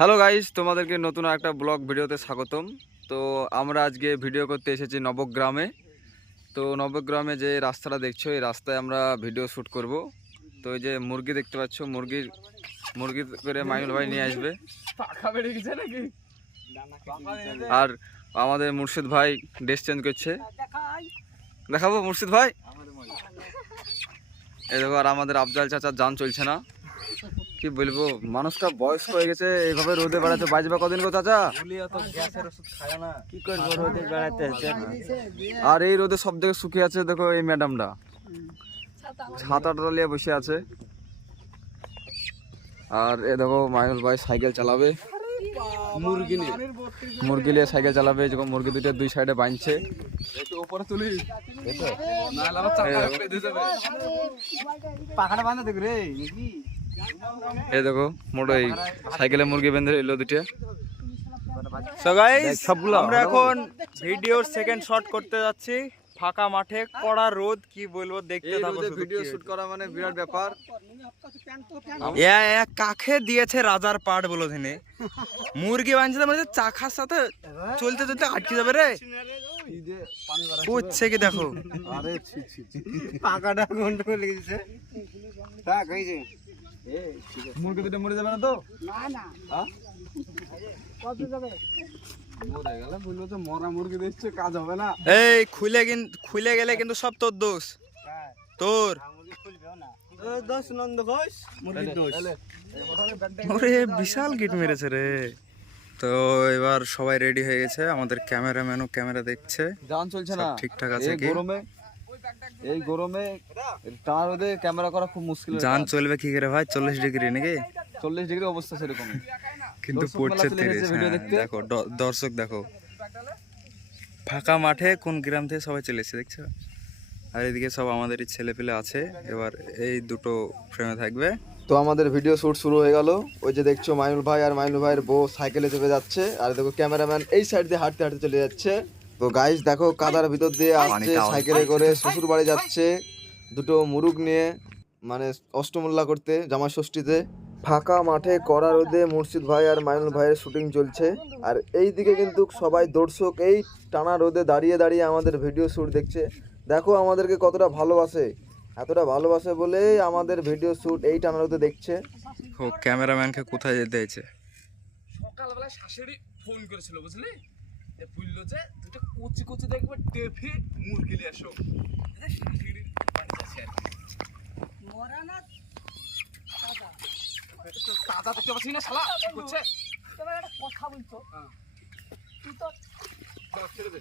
Hello guys, তোমাদেরকে নতুন একটা ব্লগ ভিডিওতে স্বাগতম। তো আমরা আজকে ভিডিও করতে এসেছি নবগ্রামে। তো নবগ্রামে যে রাস্তাটা দেখছো, এই রাস্তায় আমরা ভিডিও শ্যুট করব। তো এই যে মুরগি দেখতে পাচ্ছ, মুরগি করে মাইনুল ভাই নিয়ে আসবে। আর আমাদের মুর্শিদ ভাই ড্রেস চেঞ্জ করছে, দেখাবো মুর্শিদ ভাই। এই দেখো, আর আমাদের আফজাল চাচার জান চলছে না। কি বলবো, মানুষটা বয়স্ক হয়ে গেছে, এইভাবে রোদে বেড়াতে বাঁচবে কদিন গো চাচা? কি করবো, রোদে বেড়াতে। আর এই রোদে সব থেকে শুকিয়ে আছে, দেখো এই ম্যাডামটা ছাতাটা নিয়ে বসে আছে। আর এ দেখো মাইনুল ভাই সাইকেল চালাবে, মুরগি নিয়ে সাইকেল চালাবে। যখন মুরগি দুটো দুই সাইডে বাঁধছে। এই দেখো মোটো এই সাইকেলে মুরগি বেঁধে এলো দুটো। সো গাইস, আমরা এখন ভিডিওর সেকেন্ড শট করতে যাচ্ছি ফাঁকা মাঠে। কড়া রোদ, কি বলবো, দেখতে থাকো। ভিডিও শুট করা মানে বিরাট ব্যাপার। কাকে দিয়েছে রাজার পাট বলো দিনে, মুরগি বাঁধছে মানে চাখার সাথে চলতে চলতে আটকে যাবে রে। করছে কি দেখো, পাকাটা কন্ট্রোল লেগেছে। হ্যাঁ কইছে মুরগি দুটো মরে যাবে না তো? না কত যাবে? মরে গেলে বলবো তো মরা মুরগি দিচ্ছে, কাজ হবে না। এই খুলে গেলে কিন্তু সব তোর দোষ। তোর দোষ নন্দ ঘোষ, মুরগির দোষ। ওরে বিশাল গিট মেরেছে রে। তো এবার সবাই রেডি হয়ে গেছে, আমাদের ক্যামেরাম্যানও ক্যামেরা দেখছে। জান চলছে না, ঠিকঠাক আছে কি? এই গরমে টানা রোদে ক্যামেরা করা খুব মুশকিল। জান চলবে কি করে ভাই, 40 ডিগ্রি নাকি? 40 ডিগ্রি অবস্থা সেরকম, কিন্তু পড়ছে 30। দেখো দর্শক, দেখো ফাঁকা মাঠে কোন গ্রাম থেকে সবাই চলে এসেছে দেখছো। আর এদিকে সব আমাদেরই ছেলে পেলে আছে। এবার এই দুটো ফ্রেমে থাকবে। তো আমাদের ভিডিও শুট শুরু হয়ে গেল। ওই যে দেখছো মাইনুল ভাই আর মাইনুল ভাইয়ের বউ সাইকেলে চেপে যাচ্ছে, আর দেখো ক্যামেরাম্যান এই সাইড দিয়ে হাঁটতে হাঁটতে চলে যাচ্ছে। তো গাইস দেখো, কাদার ভিতর দিয়ে আসছে সাইকেলে করে, শ্বশুর বাড়ি যাচ্ছে দুটো মুরগ নিয়ে, মানে অষ্টমূল্লা করতে জামাই ষষ্ঠীতে। ফাঁকা মাঠে কড়া রোদে মুর্শিদ ভাই আর মাইনুল ভাইয়ের শুটিং চলছে। আর এই দিকে কিন্তু সবাই দর্শক এই টানা রোদে দাঁড়িয়ে দাঁড়িয়ে আমাদের ভিডিও শুট দেখছে। দেখো আমাদেরকে কতটা ভালোবাসে, এতটা ভালোবাসে বলেই আমাদের ভিডিও শুট এই টানা রোদে দেখছে। ও ক্যামেরাম্যানকে কোথায় যেতে হয়েছে? সকালবেলা শাশুড়ি ফোন করেছিল, বুঝলি, বললো যে দুটো কচি কচি দেখবে টেফে মুরগি নিয়ে আসো। শাশুড়ির বাড়ি যাচ্ছে আর কি। মরা না তাজা দেখতে পাচ্ছি না, শালা করছে। তোমার একটা কথা বলছো, তুই তো ছেড়ে দে।